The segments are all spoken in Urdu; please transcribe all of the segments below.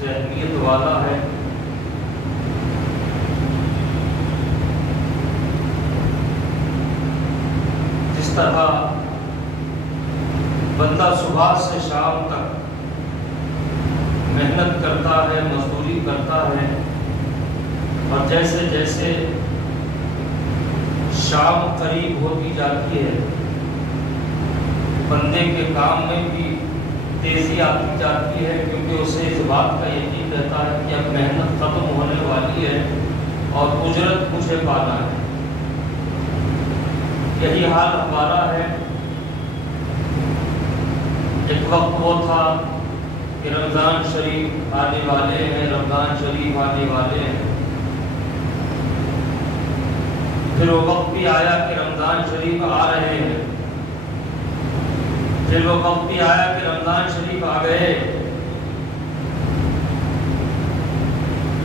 سے اہمیت والا ہے۔ جس طرح بندہ صبح سے شام تک محنت کرتا ہے، مزدوری کرتا ہے، اور جیسے جیسے شام قریب ہوتی جاتی ہے بندے کے کام میں بھی تیزی آتی جاتی ہے، کیونکہ اسے اس بات کا یقین رہتا ہے کہ اب محنت ختم ہونے والی ہے اور اجرت مجھے پانا ہے۔ یہی حال ہمارا ہے۔ ایک وقت وہ تھا کہ رمضان شریف آنے والے ہیں، رمضان شریف آنے والے ہیں، پھر وہ وقت بھی آیا کہ رمضان شریف آ رہے ہیں، پھر وہ وقت بھی آیا کہ رمضان شریف آ گئے،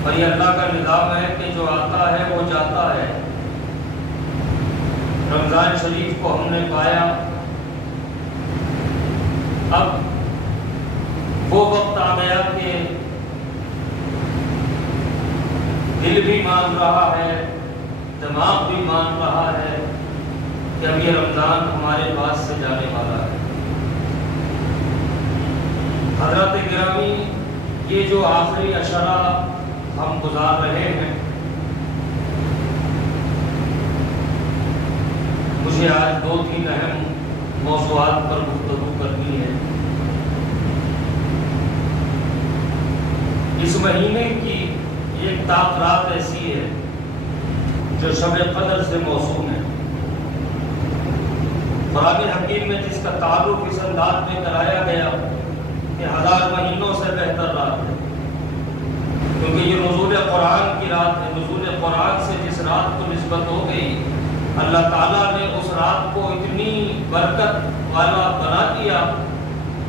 اور یہ اللہ کا نظام ہے کہ جو آتا ہے وہ جاتا ہے۔ رمضان شریف کو ہم نے پایا، اب وہ وقت آ گیا کہ دل بھی مان رہا ہے، دماغ بھی مان رہا ہے کہ اب یہ رمضان ہمارے پاس سے جانے والا ہے۔ حضرات گرامی، یہ جو آخری عشرہ ہم گزار رہے ہیں، مجھے آج 2-3 اہم موضوعات پر گفتگو کرنی ہے۔ اس مہینے کی ایک رات ایسی ہے جو شب قدر سے موسوم ہے۔ قرآن حکیم میں جس کا تعارف اس انداز میں کرایا گیا کہ 1000 مہینوں سے بہتر رات ہے، کیونکہ یہ نزول قرآن کی رات ہے۔ نزول قرآن سے جس رات کو نسبت ہو گئی، اللہ تعالیٰ نے اس رات کو اتنی برکت والا بنا دیا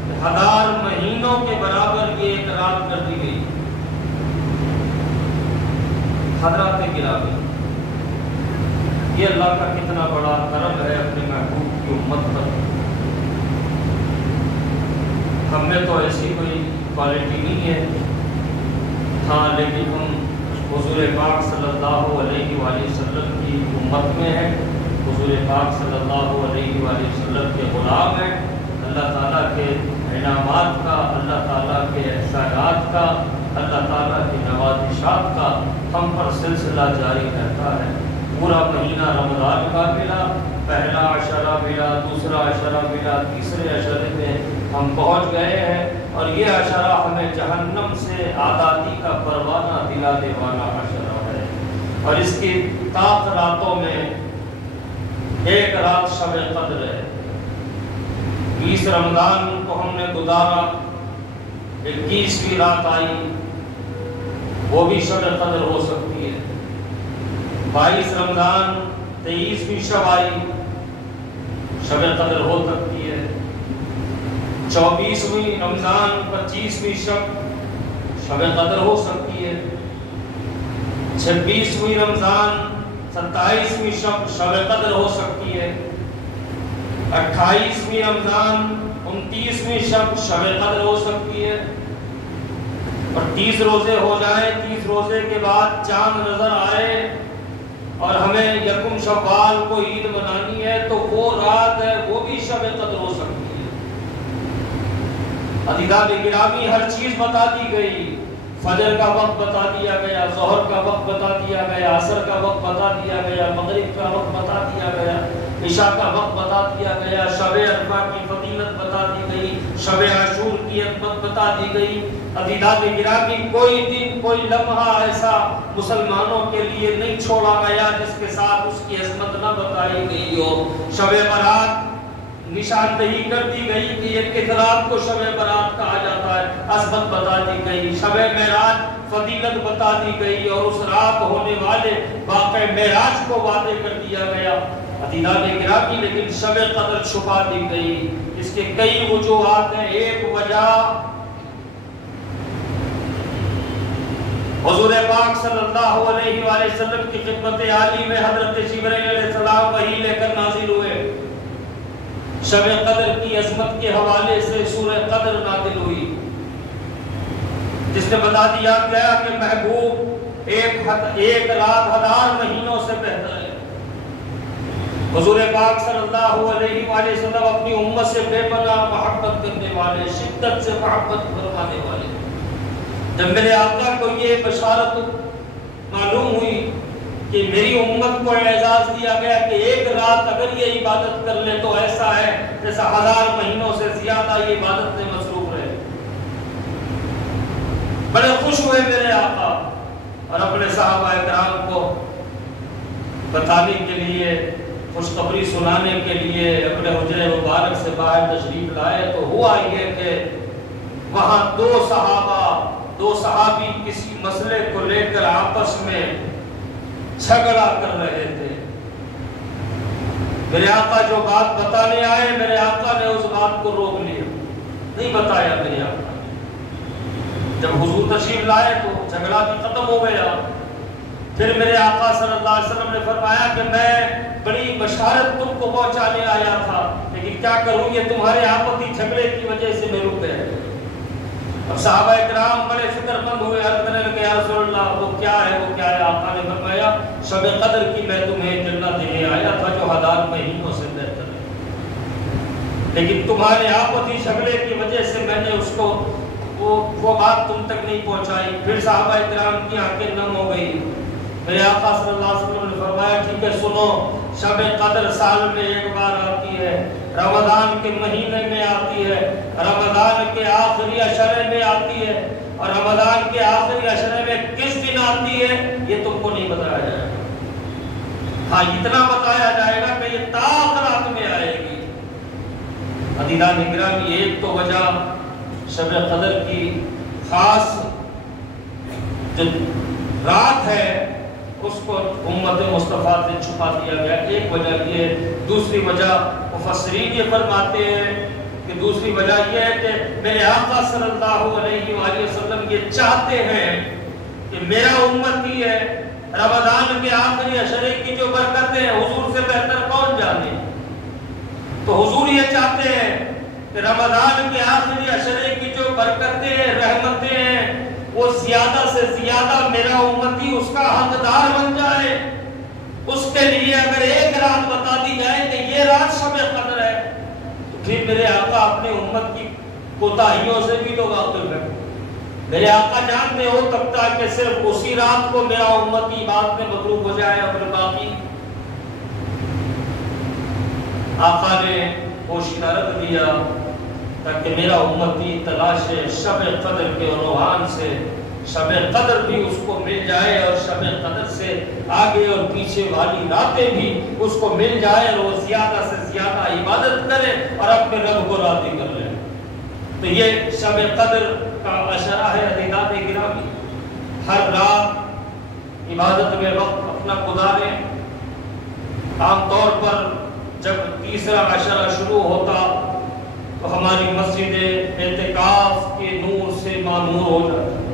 کہ 1000 مہینوں کے برابر یہ ایک رات کر دی گئی۔ حضرات گرامی، یہ اللہ کا کتنا بڑا کرم ہے اپنے محبوب کی امت پر۔ ہم میں تو ایسی کوئی کوالٹی نہیں ہے، ہاں لیکن ہم حضور پاک صلی اللہ علیہ وآلہ وسلم کی امت میں ہیں، حضور پاک صلی اللہ علیہ وآلہ وسلم کے غلام ہیں۔ اللہ تعالیٰ کے انعامات کا، اللہ تعالیٰ کے احسانات کا، اللہ تعالیٰ کی نوازشات کا ہم پر سلسلہ جاری رہتا ہے۔ پورا مہینہ رمضان کا ملا، پہلا عشرہ ملا، دوسرا عشرہ ملا، تیسرے عشرے میں ہم پہنچ گئے ہیں، اور یہ عشرہ ہمیں جہنم سے آزادی کا پروانہ دلانے والا عشرہ ہے۔ اور اس کی طاق راتوں میں ایک رات شب قدر ہے۔ 20 رمضان کو ہم نے گزارا، 21ویں رات آئی، وہ بھی شب قدر ہو سکتی ہے۔ 22 رمضان 23ویں شب آئی، شب قدر ہو سکتی ہے۔ 24ویں رمضان 25ویں شب قدر ہو سکتی ہے۔ 26ویں رمضان 27ویں شب قدر ہو سکتی ہے۔ 28ویں رمضان 29ویں شب قدر ہو سکتی ہے۔ اور 30 روزے ہو جائیں، 30 روزے کے بعد چاند نظر آئے اور ہمیں یکم شوال کو عید منانی ہے، تو وہ رات ہے، وہ بھی شب قدر ہو سکتی ہے۔ عزیزان گرامی، ہر چیز بتا دی گئی۔ فجر کا وقت بتا دیا گیا، ظہر کا وقت بتا دیا گیا، عصر کا وقت بتا دیا گیا، مغرب کا وقت بتا دیا گیا، عشاء کا وقت بتا دیا گیا، شب عرفہ کی فضیلت بتا دی گئی، شب عاشور کی عظمت بتا دی گئی۔ عزیزان گرامی، کوئی دن، کوئی لمحہ ایسا مسلمانوں کے لیے نہیں چھوڑا گیا جس کے ساتھ اس کی عظمت نہ بتائی گئی ہو۔ شب برات نشاندہی کر دی گئی کہ یہ کس رات کو شب برات کہا جاتا ہے، عظمت بتا دی گئی۔ شب معراج فضیلت بتا دی گئی، اور اس رات ہونے والے واقع معراج کو واضح کر دیا گیا۔ عزیزان گرامی، لیکن شب قدر چھپا دی گئی۔ اس کے کئی وجوہات ہیں۔ ایک وجہ حضور پاک صلی اللہ علیہ وآلہ وسلم کی خدمت عالی میں حضرت جبرائیل علیہ السلام وحی لے کر نازل ہوئے۔ شب قدر کی عظمت کے حوالے سے سورہ قدر نازل ہوئی۔ جس میں بتا دیا گیا کہ محبوب ایک رات 1000 مہینوں سے بہتر ہے۔ حضور پاک صلی اللہ علیہ وآلہ وسلم اپنی امت سے بے پناہ محبت کرنے والے، شدت سے محبت فرمانے والے۔ جب میرے آقا کو یہ بشارت معلوم ہوئی کہ میری امت کو اعزاز دیا گیا کہ ایک رات اگر یہ عبادت کر لے تو ایسا ہے جیسا 1000 مہینوں سے زیادہ یہ عبادت میں مصروف رہے، بڑے خوش ہوئے میرے آقا، اور اپنے صحابہ کرام کو بتانے کے لیے، خوشخبری سنانے کے لیے اپنے حجرے مبارک سے باہر تشریف لائے۔ تو ہوا یہ کہ وہاں دو صحابی کسی مسئلے کو لے کر آپس میں جھگڑا کر رہے تھے۔ میرے آقا جو بات بتانے آئے، میرے آقا نے اس بات کو روک لیا، نہیں بتایا میرے آقا نے۔ جب حضور تشریف لائے تو جھگڑا بھی ختم ہو گیا۔ پھر میرے آقا صلی اللہ علیہ وسلم نے فرمایا کہ میں بڑی بشارت تم کو پہنچانے آیا تھا، لیکن کیا کروں، یہ تمہارے آپسی جھگڑے کی وجہ سے میں رک گیا۔ اب صحابہ اکرام بڑے فکر مند ہوئے، عرض کرنے لگے یا رسول اللہ وہ کیا ہے؟ آقا نے فرمایا شب قدر کی میں تمہیں جنت دینے آیا تھا جو 1000 مہینوں سے بہتر ہے، لیکن تمہارے آپسی جھگڑے کی وجہ سے میں نے اس کو وہ بات تم تک نہیں پہنچائی۔ پھر صحابہ اکرام کی آنکھیں نم ہو گئی۔ میرے آقا صلی اللہ علیہ وسلم نے فرمایا ٹھیک ہے سنو، شب قدر سال میں ایک بار آتی ہے، رمضان کے مہینے میں آتی ہے، رمضان کے آخری عشرے میں آتی ہے، اور رمضان کے آخری عشرے میں کس دن آتی ہے یہ تم کو نہیں بتایا جائے گا۔ ہاں اتنا بتایا جائے گا کہ یہ رات میں آئے گی۔ عزیزان گرامی، ایک تو وجہ شب قدر کی خاص جو رات ہے اس کو امت مصطفیٰ سے چھپا دیا گیا، ایک وجہ یہ۔ دوسری وجہ مفسرین یہ فرماتے ہیں کہ دوسری وجہ یہ ہے کہ میرے آقا صلی اللہ علیہ وآلہ وسلم یہ چاہتے ہیں کہ میرا امتی ہے، رمضان کے آخری عشرے کی جو برکتیں ہیں حضور سے بہتر کون جانے، تو حضور یہ چاہتے ہیں کہ رمضان کے آخری عشرے کی جو برکتیں رحمتیں ہیں وہ زیادہ سے زیادہ میرا امتی اس کا حقدار بن جائے۔ اس کے لیے اگر ایک رات بتا دی جائے کہ یہ رات شب قدر ہے تو پھر میرے آقا اپنے امت کی کوتاہیوں سے بھی تو واقف ہے۔ میرے آقا جانتے ہو سکتا ہے کہ صرف اسی رات کو میرا امت کی بات میں مغلوب ہو جائے، اور باقی آقا نے پوشیدہ رکھ دیا تاکہ میرا امتی تلاش شب قدر کے عنوان سے شب قدر بھی اس کو مل جائے، اور شب قدر سے آگے اور پیچھے والی راتیں بھی اس کو مل جائے، اور وہ زیادہ سے زیادہ عبادت کرے اور اپنے رب کو راضی کر لے۔ تو یہ شب قدر کا اشارہ ہے عزیزان گرامی۔ ہر رات عبادت میں وقت اپنا گزاریں۔ عام طور پر جب تیسرا عشرہ شروع ہوتا تو ہماری مسجدیں اعتکاف کے نور سے معمور ہو جاتی،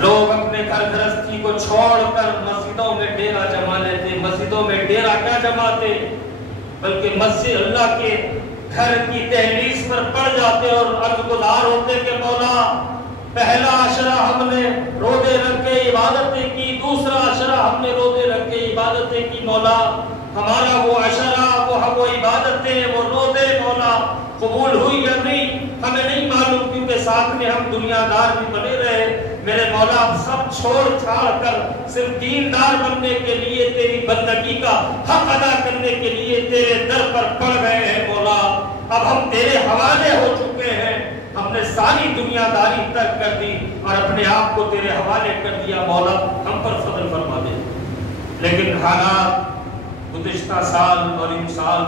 لوگ اپنے گھر گھرستی کو چھوڑ کر مسجدوں میں ڈیرا جما لیتے۔ مسجدوں میں ڈیرا کیا جماتے، بلکہ مسجد اللہ کے گھر کی دہلیز پر پڑ جاتے اور عرض گزار ہوتے کہ مولا پہلا عشرہ ہم نے روزے رکھ کے عبادتیں کی، دوسرا عشرہ ہم نے روزے رکھ کے عبادتیں کی، مولا ہمارا وہ عشرہ وہ عبادتیں وہ روزے مولا قبول ہوئی یا نہیں ہمیں نہیں معلوم، کیونکہ ساتھ میں ہم دنیا دار بھی بنے رہے۔ میرے مولا اب سب چھوڑ چھاڑ کر صرف دیندار بننے کے لیے، تیری بندگی کا حق ادا کرنے کے لیے تیرے در پر پڑ گئے ہیں مولا۔ اب ہم تیرے حوالے ہو چکے ہیں، ہم نے ساری دنیا داری ترک کر دی اور اپنے آپ کو تیرے حوالے کر دیا، مولا ہم پر فضل فرما دے۔ لیکن حالات گزشتہ سال اور ان سال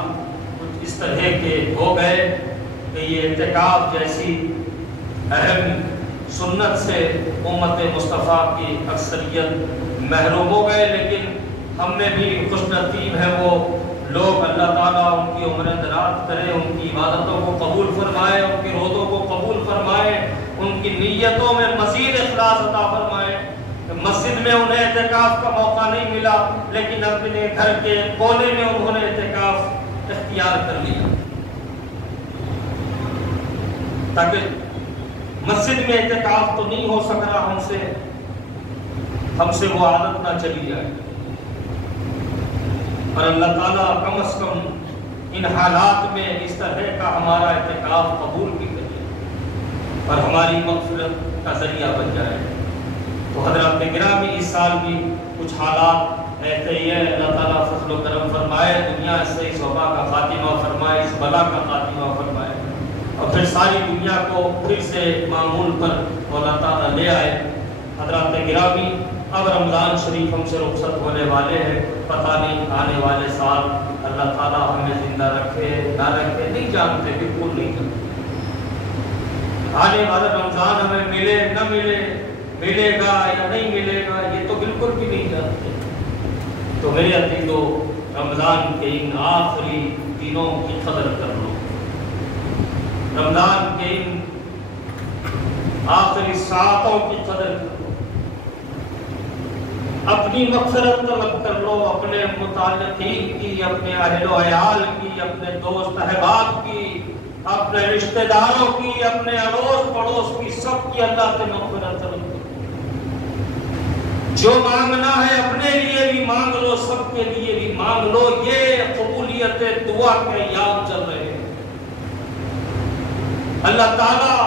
کچھ اس طرح کے ہو گئے کہ یہ اعتکاف جیسی اہم سنت سے امت مصطفیٰ کی اکثریت محروم ہو گئے۔ لیکن ہم میں بھی خوش نصیب ہے وہ لوگ، اللہ تعالیٰ ان کی عمر دراز کرے، ان کی عبادتوں کو قبول فرمائے، ان کے روزوں کو قبول فرمائے، ان کی نیتوں میں مزید اخلاص عطا فرمائے۔ مسجد میں انہیں اعتکاف کا موقع نہیں ملا، لیکن اپنے گھر کے کونے میں انہوں نے اعتکاف اختیار کر لیا، تاکہ مسجد میں اعتکاف تو نہیں ہو سک رہا ہم سے وہ عادت نہ چلی جائے، اور اللہ تعالیٰ کم از کم ان حالات میں اس طرح کا ہمارا اعتکاف قبول بھی کرے اور ہماری مغفرت کا ذریعہ بن جائے۔ تو حضرات گرامی، اس سال بھی کچھ حالات ایسے ہی ہیں، اللہ تعالیٰ فضل و کرم فرمائے، دنیا سے اس وبا کا خاتمہ فرمائے، اس بلا کا خاتمہ فرمائے، اور پھر ساری دنیا کو پھر سے معمول پر اللہ تعالیٰ لے آئے۔ حضرات گرامی، اب رمضان شریف ہم سے رخصت ہونے والے ہیں، پتہ نہیں آنے والے سال اللہ تعالیٰ ہمیں زندہ رکھے نہ رکھے، نہیں جانتے، بالکل نہیں جانتے۔ آنے والا رمضان ہمیں ملے نہ ملے، ملے گا یا نہیں ملے گا، یہ تو بالکل بھی نہیں جانتے۔ تو میرے عزیزو، رمضان کے ان آخری دنوں کی قدر کر لو، رمضان کے ان آخری ساعتوں کی قدر کر لو، اپنی مغفرت طلب کر لو، اپنے متعلقین کی، اپنے اہل و عیال کی، اپنے دوست احباب کی، اپنے رشتہ داروں کی، اپنے اڑوس پڑوس کی، سب کی اللہ سے مغفرت طلب کرو۔ جو مانگنا ہے اپنے لیے بھی مانگ لو، سب کے لیے بھی مانگ لو۔ یہ قبولیت دعا کے ایام چل رہے ہیں۔ اللہ تعالیٰ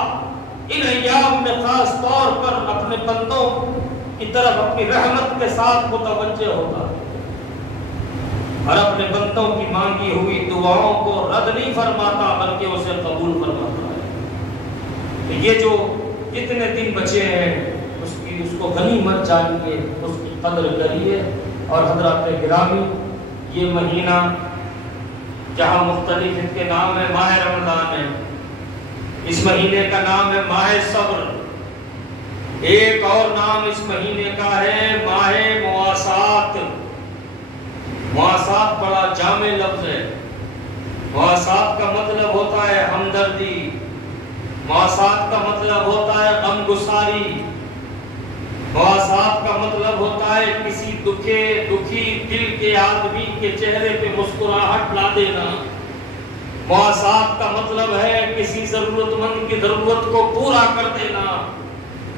ان ایام میں خاص طور پر اپنے بندوں کی طرف اپنی رحمت کے ساتھ متوجہ ہوتا ہے اور اپنے بندوں کی مانگی ہوئی دعاؤں کو رد نہیں فرماتا، بلکہ اسے قبول فرماتا ہے۔ یہ جو جتنے دن بچے ہیں اس کو غنیمت جانیے، اس کی قدر کریے۔ اور حضرات گرامی، یہ مہینہ جہاں مختلف ان کے نام ہے، ماہ رمضان ہے، اس مہینے کا نام ہے ماہ صبر، ایک اور نام اس مہینے کا ہے ماہ مواسات۔ مواسات بڑا جامع لفظ ہے۔ مواسات کا مطلب ہوتا ہے ہمدردی، مواسات کا مطلب ہوتا ہے غمگساری، مواسات کا مطلب ہوتا ہے کسی دکھی دل کے آدمی کے چہرے پہ مسکراہٹ لا دینا۔ مواسات کا مطلب ہے کسی ضرورت مند کی ضرورت کو پورا کر دینا۔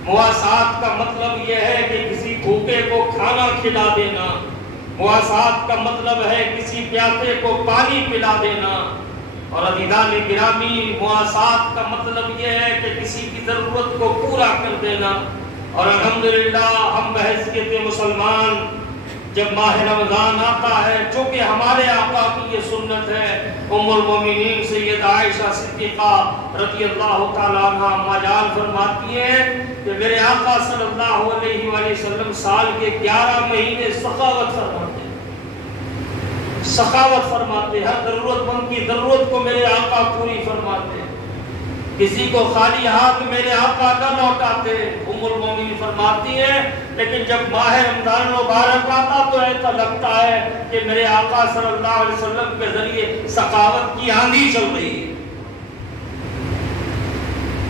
مواسات کا مطلب یہ ہے کہ کسی بھوکے کو کھانا کھلا دینا۔ مواسات کا مطلب ہے کسی پیاسے کو پانی پلا دینا۔ اور عزیزان گرامی، مواسات کا مطلب یہ ہے کہ کسی کی ضرورت کو پورا کر دینا۔ اور الحمدللہ ہم بحیثیت مسلمان جب ماہ رمضان آتا ہے، چونکہ ہمارے آقا کی یہ سنت ہے، ام المومنین سید عائشہ صدیقہ رضی اللہ تعالیٰ عنہ اما جان فرماتی ہیں کہ میرے آقا صلی اللہ علیہ وآلہ وسلم سال کے 11 مہینے سخاوت فرماتے، ہر ضرورت مند کی ضرورت کو میرے آقا پوری فرماتے، کسی کو خالی ہاتھ میرے آقا نہ لوٹاتے۔ ام المومنین فرماتی ہیں لیکن جب ماہ رمضان مبارک آتا تو ایسا لگتا ہے کہ میرے آقا صلی اللہ علیہ وسلم کے ذریعے سخاوت کی آندھی چل رہی ہے،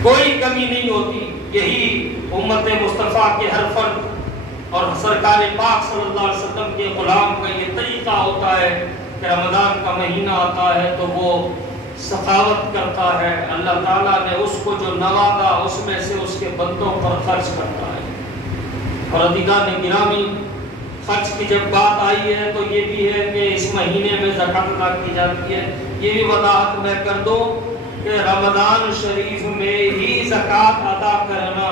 کوئی کمی نہیں ہوتی۔ یہی امت مصطفیٰ کے ہر فرد اور سرکار پاک صلی اللہ علیہ وسلم کے غلام کا یہ طریقہ ہوتا ہے کہ رمضان کا مہینہ آتا ہے تو وہ سخاوت کرتا ہے، اللہ تعالیٰ نے اس کو جو نوازا اس میں سے اس کے بندوں پر خرچ کرتا ہے۔ اور عزیزان گرامی، خرچ کی جب بات آئی ہے تو یہ بھی ہے کہ اس مہینے میں زکوٰۃ ادا کی جاتی ہے۔ یہ بھی وضاحت میں کر دوں کہ رمضان شریف میں ہی زکوٰۃ ادا کرنا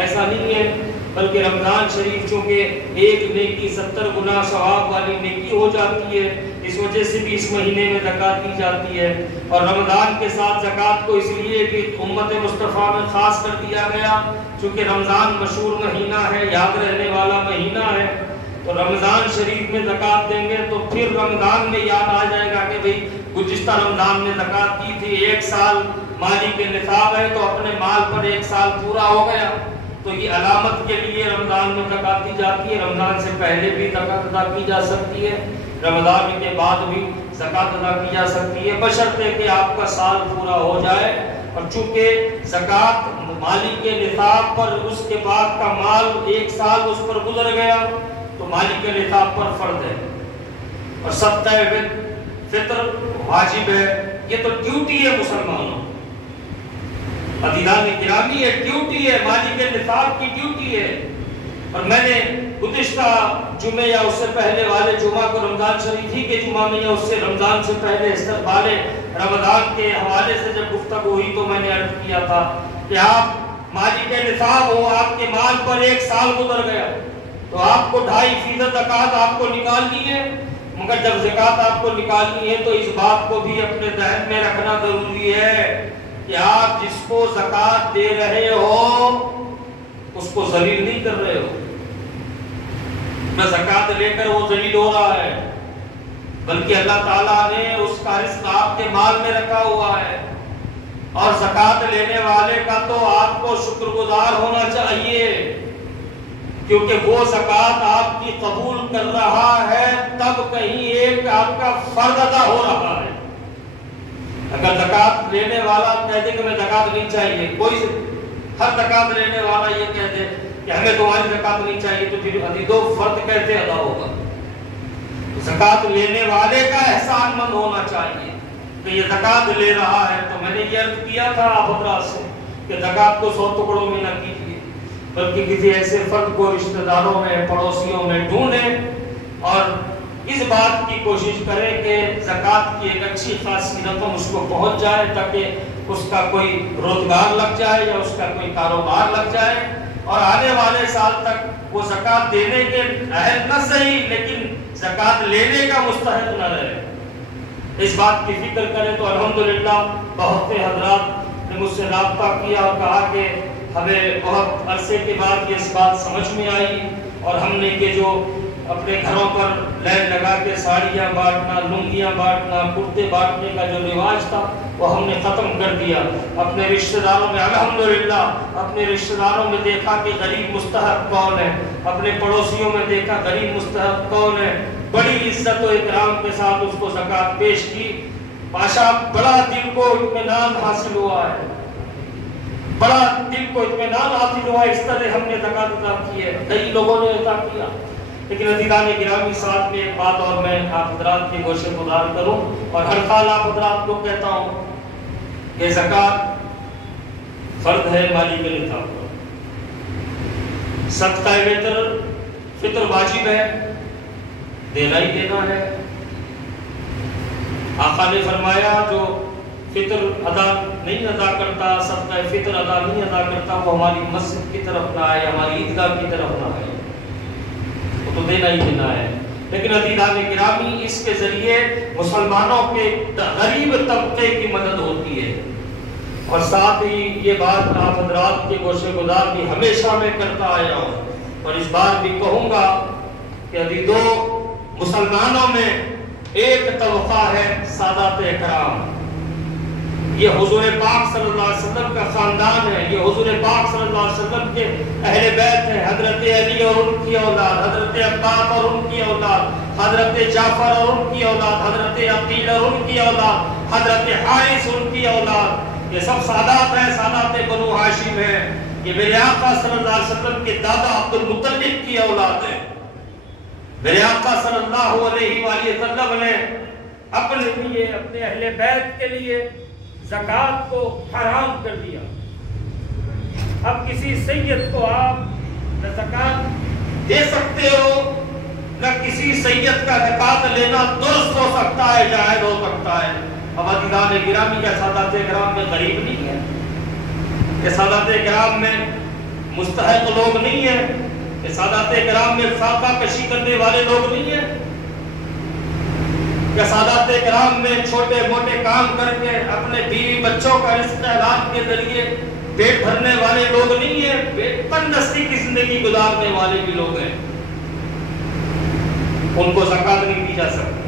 ایسا نہیں ہے، بلکہ رمضان شریف چونکہ ایک نیکی 70 گنا ثواب والی نیکی ہو جاتی ہے، اس وجہ سے بھی اس مہینے میں زکوٰۃ دی جاتی ہے۔ اور رمضان کے ساتھ زکوٰۃ کو اس لیے بھی امت مصطفیٰ میں خاص کر دیا گیا چونکہ رمضان مشہور مہینہ ہے، یاد رہنے والا مہینہ ہے، تو رمضان شریف میں زکوٰۃ دیں گے تو پھر رمضان میں یاد آ جائے گا کہ بھئی گزشتہ رمضان میں زکوٰۃ دی تھی، 1 سال مالی کے نصاب ہے تو اپنے مال پر 1 سال پورا ہو گیا، تو یہ علامت کے لیے رمضان میں زکوٰۃ دی جاتی ہے۔ رمضان سے پہلے بھی زکوٰۃ ادا کی جا سکتی ہے، رمضان کے بعد بھی زکوٰۃ ادا کی جا سکتی ہے، بشرطے کہ آپ کا سال پورا ہو جائے۔ اور چونکہ زکوٰۃ مالی کے نصاب پر اس کے بعد کا مال 1 سال اس پر گزر گیا تو مالی کے نصاب پر فرض ہے، اور صدقہ فطر واجب ہے، یہ تو ڈیوٹی ہے مسلمانوں۔ عزیزان گرامی یہ ڈیوٹی ہے، مالک نصاب کی ڈیوٹی ہے۔ اور میں نے گزشتہ جمعے یا اس سے پہلے والے جمعہ کو رمضان شریف ہی کے جمعہ میں یا اس سے رمضان سے پہلے استقبال رمضان کے حوالے سے جب گفتگو ہوئی تو میں نے عرض کیا تھا کہ آپ مالک نصاب ہو، آپ کے مال پر 1 سال گزر گیا تو آپ کو 2.5% زکوٰۃ آپ کو نکالنی ہے، مگر جب زکوٰۃ آپ کو نکالنی ہے تو اس بات کو بھی اپنے ذہن میں رکھنا ضروری ہے کہ آپ جس کو زکوٰۃ دے رہے ہو اس کو ذلیل نہیں کر رہے ہو، نہ زکوٰۃ لے کر وہ ذلیل ہو رہا ہے، بلکہ اللہ تعالیٰ نے اس کا رزق آپ کے مال میں رکھا ہوا ہے، اور زکوٰۃ لینے والے کا تو آپ کو شکر گزار ہونا چاہیے، کیونکہ وہ زکوٰۃ آپ کی قبول کر رہا ہے تب کہیں ایک آپ کا فرض ادا ہو رہا ہے۔ اگر زکوٰۃ لینے والا کہہ دے کہ میں زکوٰۃ نہیں چاہیے، کوئی ہر زکوٰۃ لینے والا یہ کہہ دے کہ ہمیں تمہاری زکوٰۃ نہیں چاہیے، تو پھر عزیزو فرض کیسے ادا ہوگا؟ زکوٰۃ لینے والے کا احسان مند ہونا چاہیے کہ یہ زکوٰۃ لے رہا ہے۔ تو میں نے یہ عرض کیا تھا آپ حضرات سے کہ زکوٰۃ کو 100 ٹکڑوں میں نہ کیجیے، بلکہ کسی ایسے فرد کو رشتہ داروں میں پڑوسیوں میں ڈھونڈیں اور اس بات کی کوشش کریں کہ زکوٰۃ کی ایک اچھی خاصی رقم اس کو پہنچ جائے تاکہ اس کا کوئی روزگار لگ جائے یا اس کا کوئی کاروبار لگ جائے، اور آنے والے سال تک وہ زکوٰۃ دینے کے اہل نہ صحیح لیکن زکوٰۃ لینے کا مستحق نہ رہے۔ اس بات کی فکر کریں تو الحمدللہ بہت سے حضرات نے مجھ سے رابطہ کیا اور کہا کہ ہمیں بہت عرصے کے بعد یہ اس بات سمجھ میں آئی، اور ہم نے یہ جو اپنے گھروں پر لائن لگا کے ساڑیاں بانٹنا، لنگیاں بانٹنا، کرتے بانٹنے کا جو رواج تھا وہ ہم نے ختم کر دیا۔ اپنے رشتہ داروں میں الحمدللہ اپنے رشتہ داروں میں دیکھا کہ غریب مستحق کون ہے، اپنے پڑوسیوں میں دیکھا غریب مستحق کون ہے، بڑی عزت و اکرام کے ساتھ اس کو زکوٰۃ پیش کی۔ ماشاء بڑا دل کو اطمینان حاصل ہوا ہے، بڑا دل کو اطمینان حاصل ہوا، اس طرح ہم نے زکوٰۃ ادا کی ہے، کئی لوگوں نے ادا کیا۔ لیکن عزیزان گرامی ساتھ میں ایک بات اور میں آپ حضرات کے گوشے گزار کروں، اور ہر سال آپ حضرات کو کہتا ہوں کہ زکوٰۃ فرض ہے مالک نصاب پر، صدقہ فطر واجب ہے، دینا ہی دینا ہے۔ آقا نے فرمایا جو فطر ادا نہیں ادا کرتا، صدقہ فطر ادا نہیں ادا کرتا، وہ ہماری مسجد کی طرف نہ آئے، ہماری عیدگاہ کی طرف نہ آئے، وہ تو دینا ہی دینا ہے۔ لیکن عزیزان گرامی اس کے ذریعے مسلمانوں کے غریب طبقے کی مدد ہوتی ہے، اور ساتھ ہی یہ بات آپ حضرات کے گوشے گزار بھی ہمیشہ میں کرتا آیا ہوں، اور اس بار بھی کہوں گا کہ عزیزو مسلمانوں میں ایک طبقہ ہے سادات اکرام، یہ حضور پاک صلی اللہ علیہ وسلم کا خاندان ہے، یہ حضور پاک صلی اللہ علیہ وسلم کے اہل بیت ہیں، حضرت علی اور ان کی اولاد، حضرت عباس اور ان کی اولاد، حضرت جعفر اور ان کی اولاد، حضرت عقیل اور ان کی اولاد، حضرت حارث ان کی اولاد، یہ سب سادات ہیں، سادات بنو ہاشم ہیں۔ یہ میرے آقا صلی اللہ علیہ وسلم کے دادا عبد المطلب کی اولاد ہے۔ میرے آقا صلی اللہ علیہ وآلہ وسلم نے اپنے لیے، اپنے اہل بیت کے لیے زکوٰۃ کو حرام کر دیا۔ اب کسی سید کو آپ نہ زکوٰۃ دے سکتے ہو، نہ کسی سید کا زکوٰۃ لینا درست ہو سکتا ہے، جائز ہو سکتا ہے۔ اب عزیزان گرامی کیا سادات کرام میں غریب نہیں ہے؟ کہ سادات کرام میں مستحق لوگ نہیں ہیں؟ کہ سادات کرام میں فاقہ کشی کرنے والے لوگ نہیں ہیں؟ کہ سادات کرام میں چھوٹے موٹے کام کر کے اپنے بیوی بچوں کا رزق حلال کے ذریعے پیٹ بھرنے والے لوگ نہیں ہیں؟ تنگدستی کی زندگی گزارنے والے بھی لوگ ہیں، ان کو زکوٰۃ نہیں دی جا سکتی،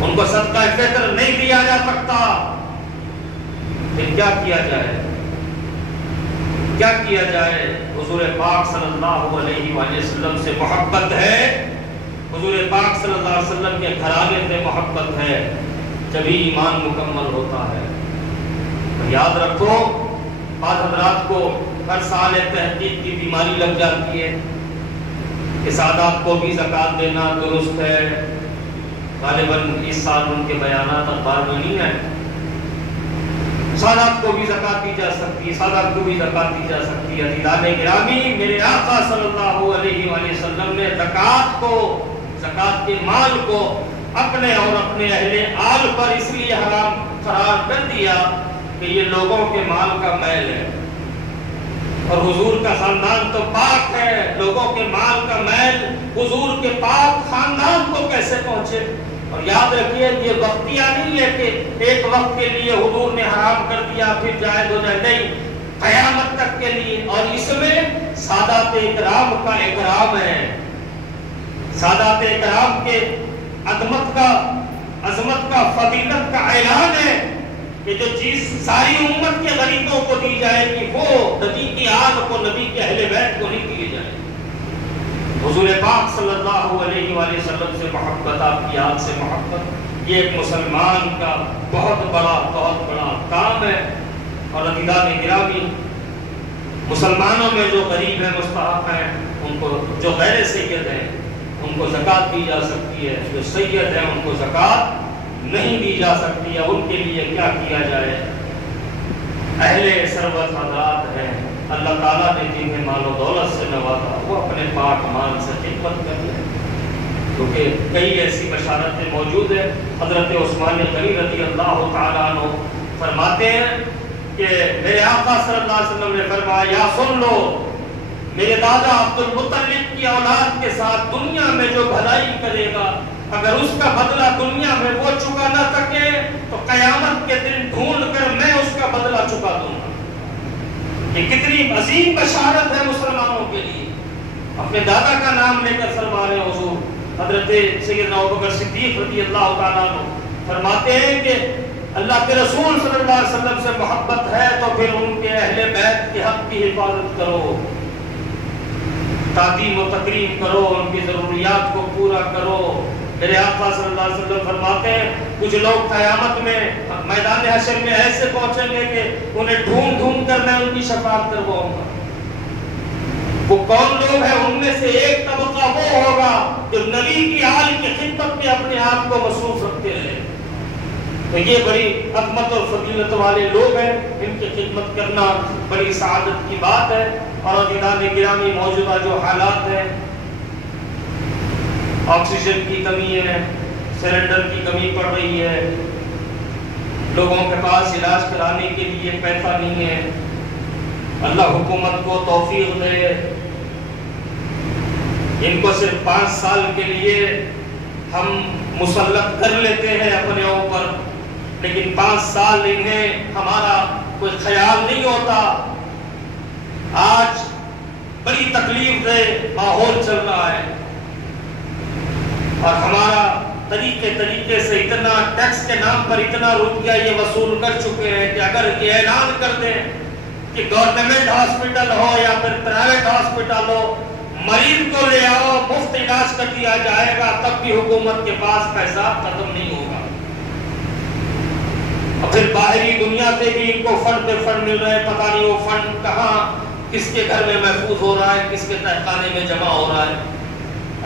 ان کو صدقہ فطر نہیں دیا جا سکتا۔ پھر کیا کیا جائے؟ کیا کیا جائے؟ حضور پاک صلی اللہ علیہ وآلہ وسلم سے محبت ہے، حضور پاک صلی اللہ علیہ وسلم کے گھرانے سے محبت ہے، جبھی ایمان مکمل ہوتا ہے۔ یاد رکھو بعض حضرات کو ہر سال ایک تحقیق کی بیماری لگ جاتی ہے کہ سادات کو بھی زکوٰۃ دینا درست ہے، غالباً اس سال ان کے بیانات اخبار میں نہیں ہیں۔ سادات کو بھی زکات دی جا سکتی ہے، سادات کو بھی زکات دی جا سکتی ہے۔ عزیزان گرامی، میرے آقا صلی اللہ علیہ وآلہ وسلم نے زکات کو، زکات کے مال کو اپنے اور اپنے اہل آل پر اس لیے حرام قرار کر دیا کہ یہ لوگوں کے مال کا میل ہے، اور حضور کا خاندان تو پاک ہے، لوگوں کے مال کا میل حضور کے پاک خاندان کو کیسے پہنچے؟ اور یاد رکھیے یہ وقتیہ نہیں ہے کہ ایک وقت کے لیے حضور نے حرام کر دیا پھر جائز ہو جائے، نہیں، قیامت تک کے لیے۔ اور اس میں سادات اکرام کا اکرام ہے، سادات اکرام کے عظمت کا فضیلت کا اعلان ہے کہ جو چیز ساری امت کے غریبوں کو دی جائے گی وہ نبی کی آل کو، نبی کے اہل بیت کو نہیں دیے جائے گی۔ حضور پاک صلی اللہ علیہ وآلہ وسلم سے محبت، آپ کی آل سے محبت، یہ ایک مسلمان کا بہت بڑا کام ہے۔ اور عزیزان گرامی، مسلمانوں میں جو غریب ہیں، مستحق ہیں، ان کو، جو غیر سید ہیں ان کو زکوٰۃ دی جا سکتی ہے، جو سید ہیں ان کو زکوٰۃ نہیں دی جا سکتی ہے۔ ان کے لیے کیا کیا جائے؟ اہل ثروت حضرات ہیں، اللہ تعالیٰ نے جنہیں مال و دولت سے نوازا، وہ اپنے پاک مال سے خدمت کر لیں، کیونکہ کئی ایسی بشارتیں موجود ہیں۔ حضرت عثمان غنی رضی اللہ تعالیٰ عنہ فرماتے ہیں کہ میرے آقا صلی اللہ علیہ وسلم نے فرمایا، یا سن لو، میرے دادا عبد المطلب کی اولاد کے ساتھ دنیا میں جو بھلائی کرے گا، اگر اس کا بدلہ دنیا میں وہ چکا نہ سکے تو قیامت کے دن ڈھونڈ کر میں اس کا بدلہ چکا دوں گا۔ یہ کتنی عظیم بشارت ہے مسلمانوں کے لیے۔ اپنے دادا کا نام لے کر فرما رہے حضور حضرت سیدنا ابوبکر صدیق رضی اللہ تعالیٰ عنہ فرماتے ہیں کہ اللہ کے رسول صلی اللہ علیہ وسلم سے محبت ہے تو پھر ان کے اہل بیت کے حق کی حفاظت کرو، تعظیم و تکریم کرو، ان کی ضروریات کو پورا کرو۔ میرے آقا صلی اللہ علیہ وسلم فرماتے ہیں کچھ لوگ قیامت میں میدان حشر میں ایسے پہنچیں گے کہ انہیں ڈھونڈ ڈھونڈ کر میں ان کی شفاعت کرواؤں گا۔ وہ کون لوگ ہیں؟ ان میں سے ایک طبقہ وہ ہوگا جو نبی کی آل کی خدمت میں اپنے آپ کو مصروف رکھتے رہے۔ تو یہ بڑی عظمت اور فضیلت والے لوگ ہیں، ان کی خدمت کرنا بڑی سعادت کی بات ہے۔ اور عزیزان گرامی، موجودہ جو حالات ہیں، آکسیجن کی کمی ہے، سلنڈر کی کمی پڑ رہی ہے، لوگوں کے پاس علاج کرانے کے لیے پیسہ نہیں ہے، اللہ حکومت کو توفیق دے، ان کو صرف 5 سال کے لیے ہم مسلط کر لیتے ہیں اپنے اوپر، لیکن 5 سال انہیں ہمارا کوئی خیال نہیں ہوتا۔ آج بڑی تکلیف دہ ماحول چل رہا ہے، اور ہمارا طریقے سے اتنا ٹیکس کے نام پر اتنا روپیہ یہ وصول کر چکے ہیں کہ اگر یہ اعلان کر دیں کہ گورنمنٹ ہاسپٹل ہو یا پھر پرائیویٹ ہاسپٹل ہو، مریض کو لے آؤ، مفت علاج کر دیا جائے گا، تب بھی حکومت کے پاس پیسہ ختم نہیں ہوگا۔ اور پھر باہری دنیا سے بھی ان کو فنڈ پہ فنڈ مل رہے ہیں، پتہ نہیں وہ فنڈ کہاں، کس کے گھر میں محفوظ ہو رہا ہے، کس کے تہخانے میں جمع ہو رہا ہے۔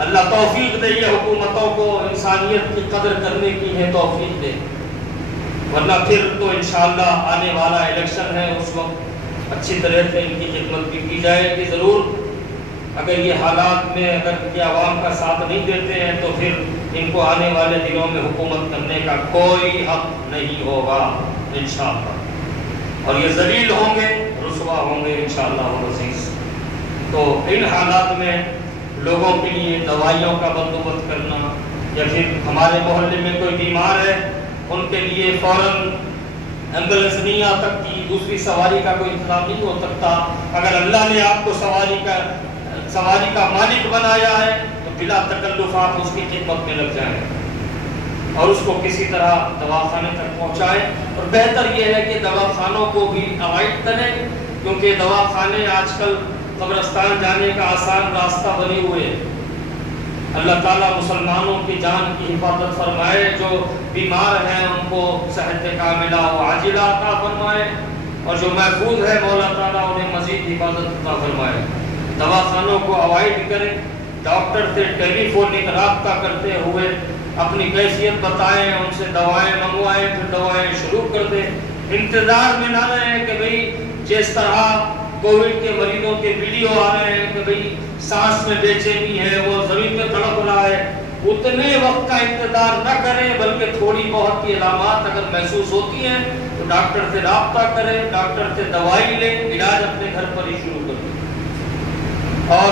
اللہ توفیق دے یہ حکومتوں کو، انسانیت کی قدر کرنے کی ہے توفیق دے، ورنہ پھر تو انشاءاللہ آنے والا الیکشن ہے، اس وقت اچھی طرح سے ان کی خدمت بھی کی جائے گی ضرور۔ اگر یہ حالات میں اگر یہ عوام کا ساتھ نہیں دیتے ہیں تو پھر ان کو آنے والے دنوں میں حکومت کرنے کا کوئی حق نہیں ہوگا انشاءاللہ، اور یہ ذلیل ہوں گے، رسوا ہوں گے انشاءاللہ العزیز۔ تو ان حالات میں لوگوں کے لیے دوائیوں کا بندوبست کرنا، یا پھر ہمارے محلے میں کوئی بیمار ہے ان کے لیے فوراً ایمبولینس نہیں آ سکتی، دوسری سواری کا کوئی انتظام نہیں ہو سکتا، اگر اللہ نے آپ کو سواری کا مالک بنایا ہے تو بلا تکلف آپ اس کی خدمت میں لگ جائیں اور اس کو کسی طرح دواخانے تک پہنچائیں۔ اور بہتر یہ ہے کہ دواخانوں کو بھی اوائڈ کریں، کیونکہ دواخانے آج کل قبرستان جانے کا آسان راستہ بنے ہوئے ہیں۔ اللہ تعالیٰ مسلمانوں کی جان کی حفاظت فرمائے، جو بیمار ہیں ان کو صحت کاملہ و عاجلہ عطا فرمائے، اور جو محفوظ ہے مولا تعالیٰ انہیں مزید حفاظت عطا فرمائے۔ دواخانوں کو اوائڈ کریں، ڈاکٹر سے ٹیلی فونک رابطہ کرتے ہوئے اپنی کیفیت بتائیں، ان سے دوائیں منگوائیں، پھر دوائیں شروع کر دیں، انتظار میں نہ رہیں کہ بھئی جس طرح کووڈ کے مریضوں کے ویڈیو آ رہے ہیں کہ بھئی سانس میں بے چینی ہے، وہ زمین پہ تڑپ رہا ہے، اتنے وقت کا انتظار نہ کریں، بلکہ تھوڑی بہت کی علامات اگر محسوس ہوتی ہیں تو ڈاکٹر سے رابطہ کریں، ڈاکٹر سے دوائی لیں، علاج اپنے گھر پر ہی شروع کریں، اور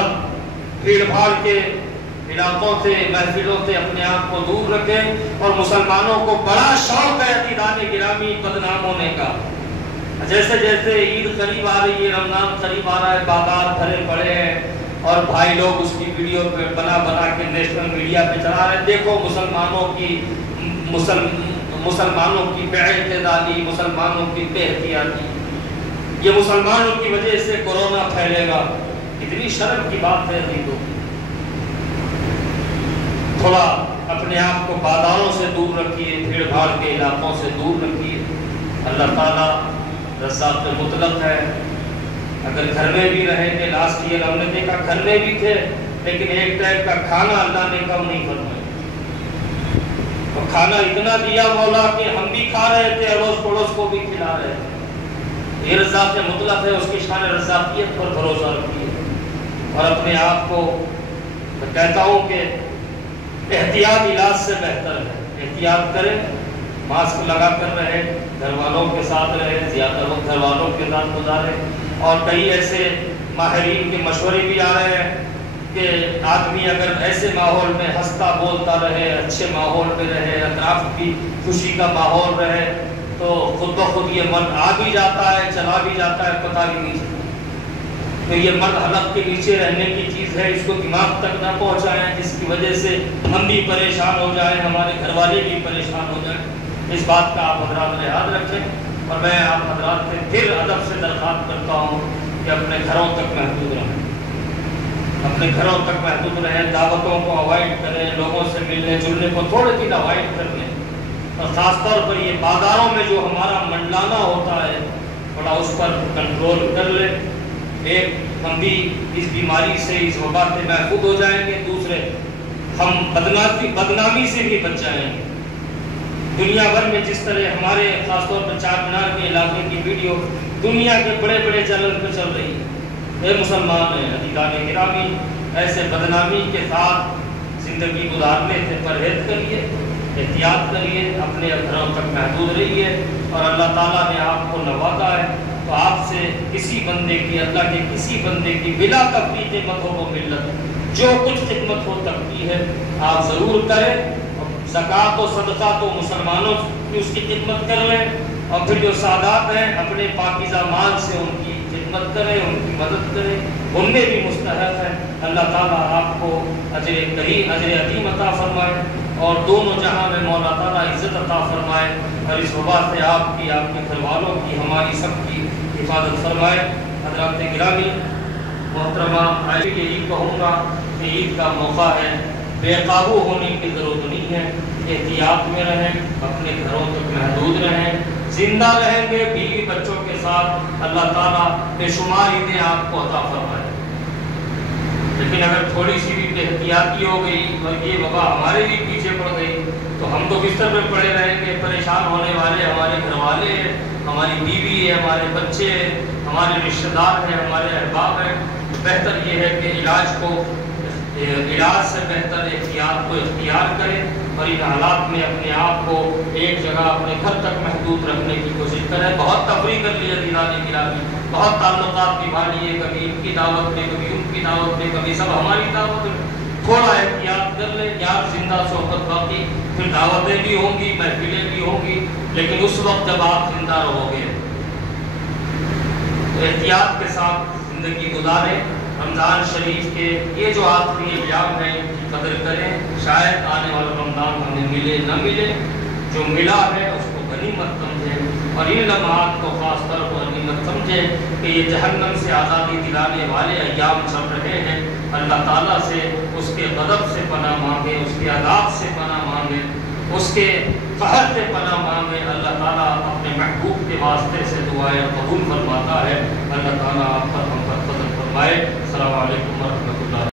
بھیڑ بھاڑ کے علاقوں سے محفلوں سے اپنے آپ کو دور رکھیں۔ اور مسلمانوں کو بڑا شوق ہے عزیزان گرامی بدنام ہونے کا۔ جیسے جیسے عید قریب آ رہی ہے، رمضان قریب آ رہا ہے، بازار بھرے پڑے ہیں اور بھائی لوگ اس کی ویڈیو پہ بنا کے نیشنل میڈیا پہ چلا رہے ہیں، دیکھو مسلمانوں کی بے اعتدالی، مسلمانوں کی بے احتیاطی، یہ مسلمانوں کی وجہ سے کورونا پھیلے گا۔ اتنی شرم کی بات ہے عزیزوں، تھوڑا اپنے آپ کو بازاروں سے دور رکھیے، بھیڑ بھاڑ کے علاقوں سے دور رکھیے۔ اللہ تعالیٰ رزاق مطلق ہے، اگر گھر میں بھی رہیں گے، لاسٹ ایئر ہم نے دیکھا گھر میں بھی تھے لیکن ایک ٹائم کا کھانا اللہ نے کم نہیں فرمایا، اور کھانا اتنا دیا مولا کہ ہم بھی کھا رہے تھے، اڑوس پڑوس کو بھی کھلا رہے تھے۔ یہ رزاق مطلق ہے، اس کی شان رزاقیت پر بھروسہ رکھیے، اور اپنے آپ کو میں کہتا ہوں کہ احتیاط علاج سے بہتر ہے، احتیاط کریں، ماسک لگا کر رہیں، گھر والوں کے ساتھ رہیں، زیادہ وقت گھر والوں کے ساتھ گزاریں۔ اور کئی ایسے ماہرین کے مشورے بھی آ رہے ہیں کہ آدمی اگر ایسے ماحول میں ہنستا بولتا رہے، اچھے ماحول میں رہے، اطراف کی خوشی کا ماحول رہے، تو خود بخود یہ مرض آ بھی جاتا ہے، چلا بھی جاتا ہے، پتہ بھی نہیں چلتا۔ تو یہ مرض حلق کے نیچے رہنے کی چیز ہے، اس کو دماغ تک نہ پہنچائیں جس کی وجہ سے ہم بھی پریشان ہو جائیں، ہمارے گھر والے بھی پریشان ہو جائیں۔ اس بات کا آپ حضرات یاد رکھیں، اور میں آپ حضرات سے پھر ادب سے درخواست کرتا ہوں کہ اپنے گھروں تک محدود رہیں، اپنے گھروں تک محدود رہیں، دعوتوں کو اوائڈ کریں، لوگوں سے ملنے جلنے کو تھوڑے دن اوائڈ کر لیں، اور خاص طور پر یہ بازاروں میں جو ہمارا منڈلانا ہوتا ہے تھوڑا اس پر کنٹرول کر لیں۔ ایک ہم بھی اس بیماری سے، اس وبا سے محفوظ ہو جائیں گے، دوسرے ہم بدنامی سے بھی بچ جائیں گے۔ دنیا بھر میں جس طرح ہمارے خاص طور پر چار مینار کے علاقے کی ویڈیو دنیا کے بڑے بڑے چینل پہ چل رہی ہے، اے مسلمان ہیں عزیزان گرامی، ایسے بدنامی کے ساتھ زندگی گزارنے سے پرہیز کریے، احتیاط کریے، اپنے گھروں تک محدود رہیے، اور اللہ تعالیٰ نے آپ کو نوازا ہے تو آپ سے کسی بندے کی، اللہ کے کسی بندے کی بلا تفریق مذہب و ملت جو کچھ خدمت ہو سکتی ہے آپ ضرور کریں۔ زکوٰۃ و صدقہ تو مسلمانوں کی اس کی خدمت کر لیں، اور پھر جو سادات ہیں اپنے پاکیزہ مال سے ان کی خدمت کریں، ان کی مدد کریں، ان میں بھی مستحق ہے۔ اللہ تعالیٰ آپ کو اجر عظیم عطا فرمائے، اور دونوں جہاں میں مولا تعالیٰ عزت عطا فرمائے، اور اس وبا سے آپ کی، آپ کے گھر والوں کی، ہماری سب کی حفاظت فرمائے۔ حضرات گرامی محترمہ، آج کے عید کہوں گا کہ عید کا موقع ہے، بے قابو ہونے کی ضرورت نہیں ہے، احتیاط میں رہیں، اپنے گھروں تک محدود رہیں، زندہ رہیں گے بیوی بچوں کے ساتھ، اللہ تعالیٰ بے شمار عیدیں آپ کو عطا فرمائے۔ لیکن اگر تھوڑی سی بھی احتیاطی ہو گئی اور یہ وبا ہمارے بھی پیچھے پڑ گئی تو ہم تو بستر میں پڑے رہیں گے، پریشان ہونے والے ہمارے گھر والے ہیں، ہماری بیوی ہے، ہمارے بچے ہیں، ہمارے رشتہ دار ہیں، ہمارے احباب ہیں۔ بہتر یہ ہے کہ علاج سے بہتر احتیاط کو اختیار کریں، اور ان حالات میں اپنے آپ کو ایک جگہ اپنے گھر تک محدود رکھنے کی کوشش کریں۔ بہت تفریح کر لیے عزیزان گرامی، بہت تعلقات نبھا لیے، کبھی ان کی دعوت میں، کبھی ان کی دعوت میں، کبھی سب ہماری دعوت میں، تھوڑا احتیاط کر لیں۔ یار زندہ صحبت باقی، پھر دعوتیں بھی ہوں گی، محفلیں بھی ہوں گی، لیکن اس وقت جب آپ زندہ رہو گے تو احتیاط کے ساتھ زندگی گزاریں۔ رمضان شریف کے یہ جو آخری ایام ہیں قدر کریں، شاید آنے والا رمضان ہمیں ملے نہ ملے، جو ملا ہے اس کو غنیمت سمجھیں، اور ان لمحات کو خاص طور پر غنیمت سمجھیں کہ یہ جہنم سے آزادی دلانے والے ایام چل رہے ہیں۔ اللہ تعالیٰ سے اس کے غضب سے پناہ مانگیں، اس کے عذاب سے پناہ مانگیں، اس کے قہر سے پناہ مانگیں۔ اللہ تعالیٰ اپنے محبوب کے واسطے سے دعائیں قبول فرماتا ہے۔ اللہ تعالیٰ آپ پر، ہم پر فضل فرمائے۔ السلام علیکم ورحمۃ اللہ۔